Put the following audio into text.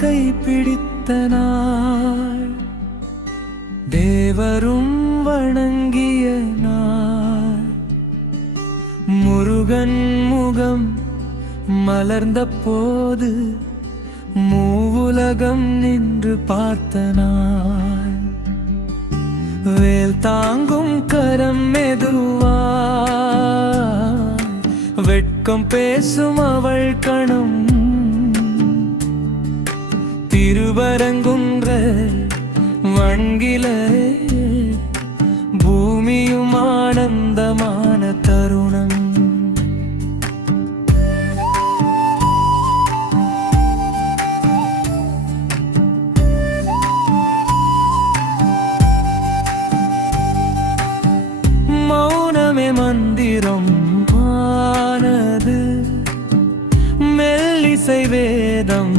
கைப்பிடித்த நாள், தேவரும் வணங்கிய நாள், முருகன் முகம் மலர்ந்த போது மூவுலகம் நின்று பார்த்த நாள், வேல் தாங்கும் கரம் மெதுவா வெட்கம் பேசும் அவள் கணம், திருவரங்குன்ற வண்கில பூமியும் ஆனந்தமான தருணம். மௌனமே மந்திரம் ஆனது, மெல்லிசை வேதம்